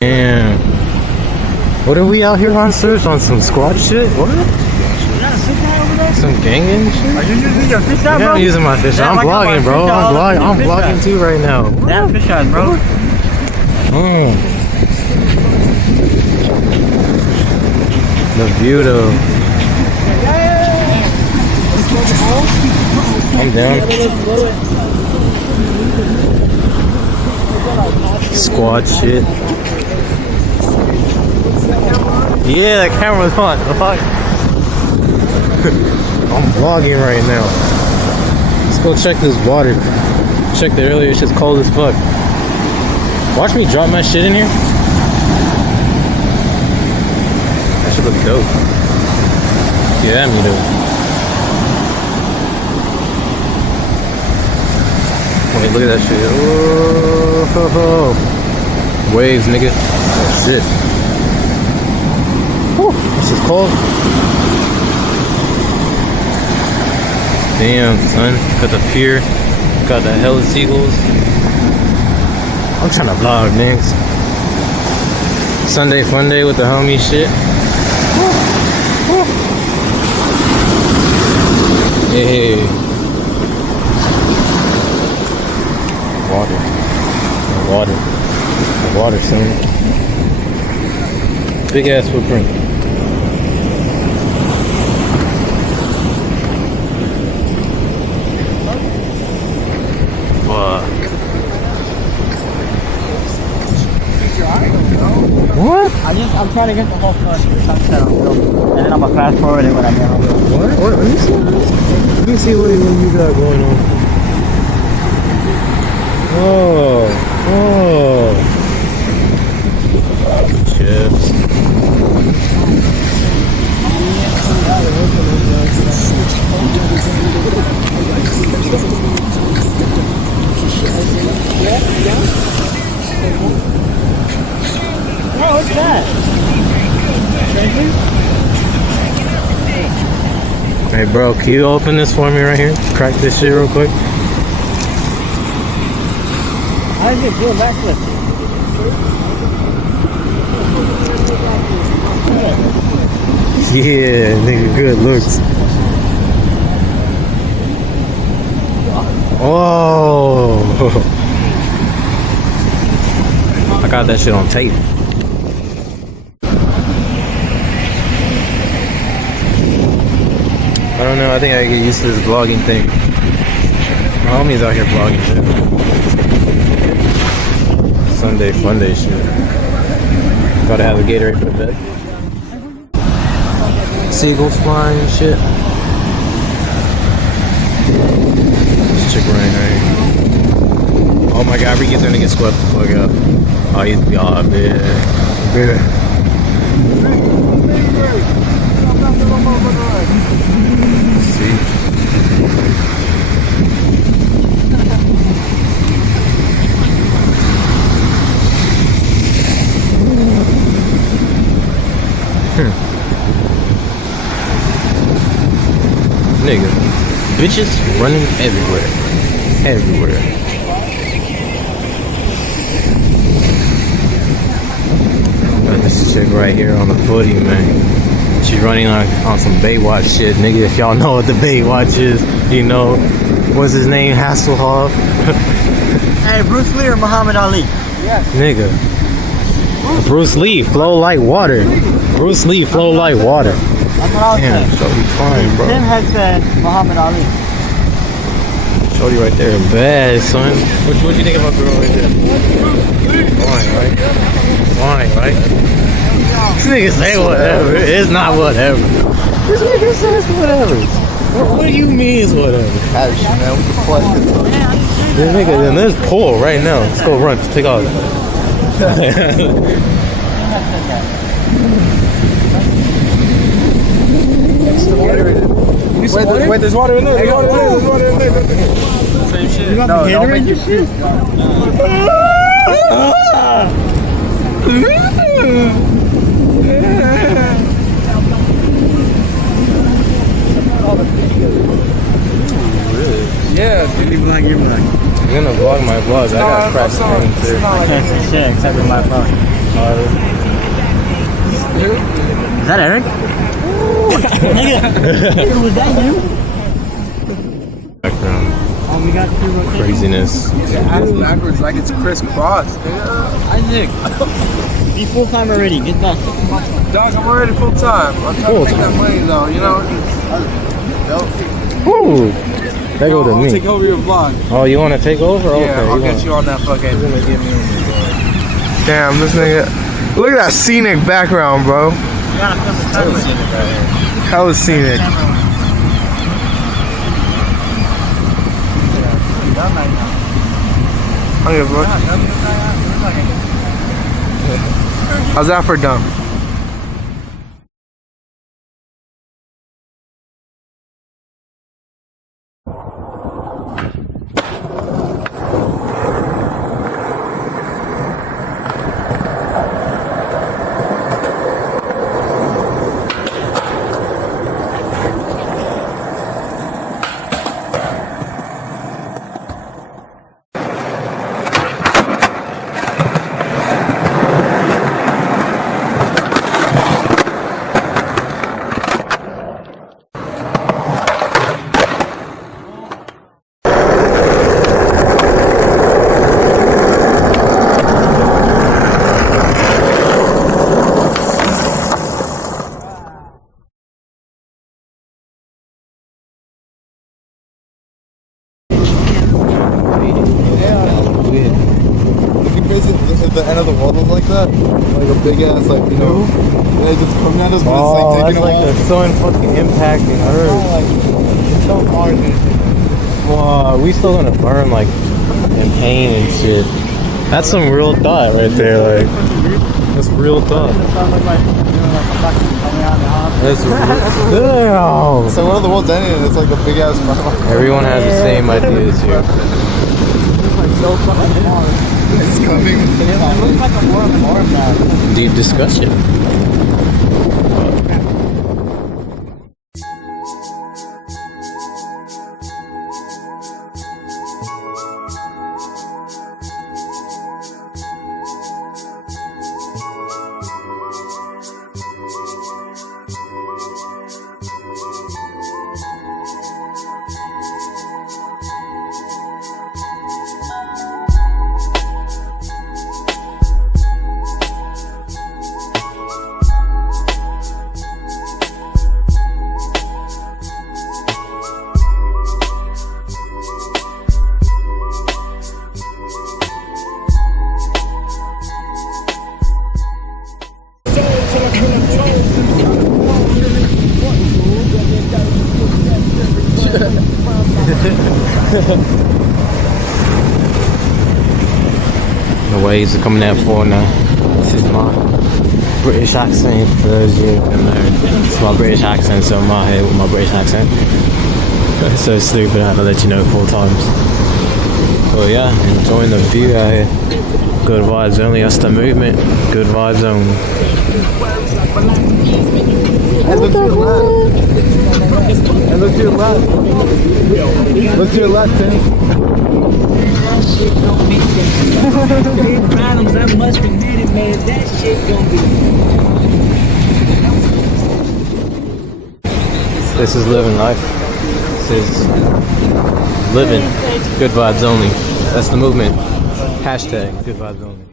Damn. What are we out here on, search on some squad shit? What? Some ganging shit? Are you using your fish eye, Yeah, bro? I'm using my fish eye. I'm vlogging, bro. I'm vlogging too right now. Yeah, fish eye, bro. The view though. I'm down. Squad shit. Yeah, the camera's on. Fuck. I'm vlogging right now. Let's go check this water. Checked it earlier, it's just cold as fuck. Watch me drop my shit in here. That should look dope. Yeah, me too. Wait, look at that shit. Oh, waves, nigga. Oh, shit. Whew, this is cold. Damn, son. Got the pier. Got the hella seagulls. I'm trying to vlog, niggas. Sunday fun day with the homie shit. Hey. Water. Water. Water, son. Big ass footprint. Fuck. What? I'm trying to get the whole sunset on film, and then I'm gonna fast forward it when I get home. What? Let me see. Let me see what you got going on. Oh. Chips. Oh, what's that? Hey, bro, can you open this for me right here? Crack this shit real quick. How does it feel backflip? Yeah, nigga, good looks. Oh. I got that shit on tape. I don't know, I think I get used to this vlogging thing. My homie's out here vlogging shit. Sunday fun day shit. Gotta have a Gatorade for the bed. Seagulls flying and shit. This chick running right here. Oh my god, Ricky's gonna get swept the fuck up. Oh, he's gone, man. See? Nigga, bitches running everywhere. Everywhere. Got this chick right here on the footy, man. She's running on some Baywatch shit, nigga. If y'all know what the Baywatch is, you know. What's his name? Hasselhoff? Hey, Bruce Lee or Muhammad Ali? Yes. Nigga. Bruce Lee, flow like water. Bruce Lee, flow like water. That's what I was Damn, saying. Shorty fine, bro. Tim had said Muhammad Ali. Shorty right there, bad, son. What you think about girl right there? Fine, right? Fine, right? This nigga say whatever. It's not whatever. This nigga says whatever. What do you mean it's whatever? This nigga, then there's Paul right now. Let's go run. Let's take off. Wait, there's water in there. There's water in there. Same shit. You got the don't make Gatorade? your shit. Yeah, you're black, you're black. I'm gonna vlog my vlogs. I got cracked screen too. I can't say shit except in my phone. Oh, that Eric? Nigga, was that you? Background Oh, we got 2 rotations. craziness. Ass backwards like it's crisscross. Isaac, be full time already. Get back. Dog, I'm already full time. I'm trying to make that money though, you know. Ooh, that go to I'll me. take over your vlog. Oh, you want to take over? Okay, Yeah, I'll get you on that fucking. Damn, this nigga. Look at that scenic background, bro. You gotta film the camera. Hella scenic. Okay, bro. How's that for dumb? If the end of the world was like that, like a big ass, like, you know, yeah, just coming at us, but Oh, it's like that's taking like a the sun fucking impacting Earth. it's so hard, dude. Wow, we still gonna burn like in pain and shit. That's some real thought right there, like that's real thought. That's real. So one of the world's ending, and it's like a big ass. Everyone has the same ideas here. It's coming. Deep discussion. The waves are coming out for now. This is my British accent for those of you who don't know. It's my British accent, so I'm out here with my British accent. It's so stupid, I had to let you know 4 times. But yeah, enjoying the view out here. Good vibes only, that's the movement. Good vibes only. And look to your left. And look to your left. Look to your left, Tim. Problems, I must admit it, man. That shit gonna be. This is living life. This is living. Good vibes only. That's the movement. Hashtag good vibes only.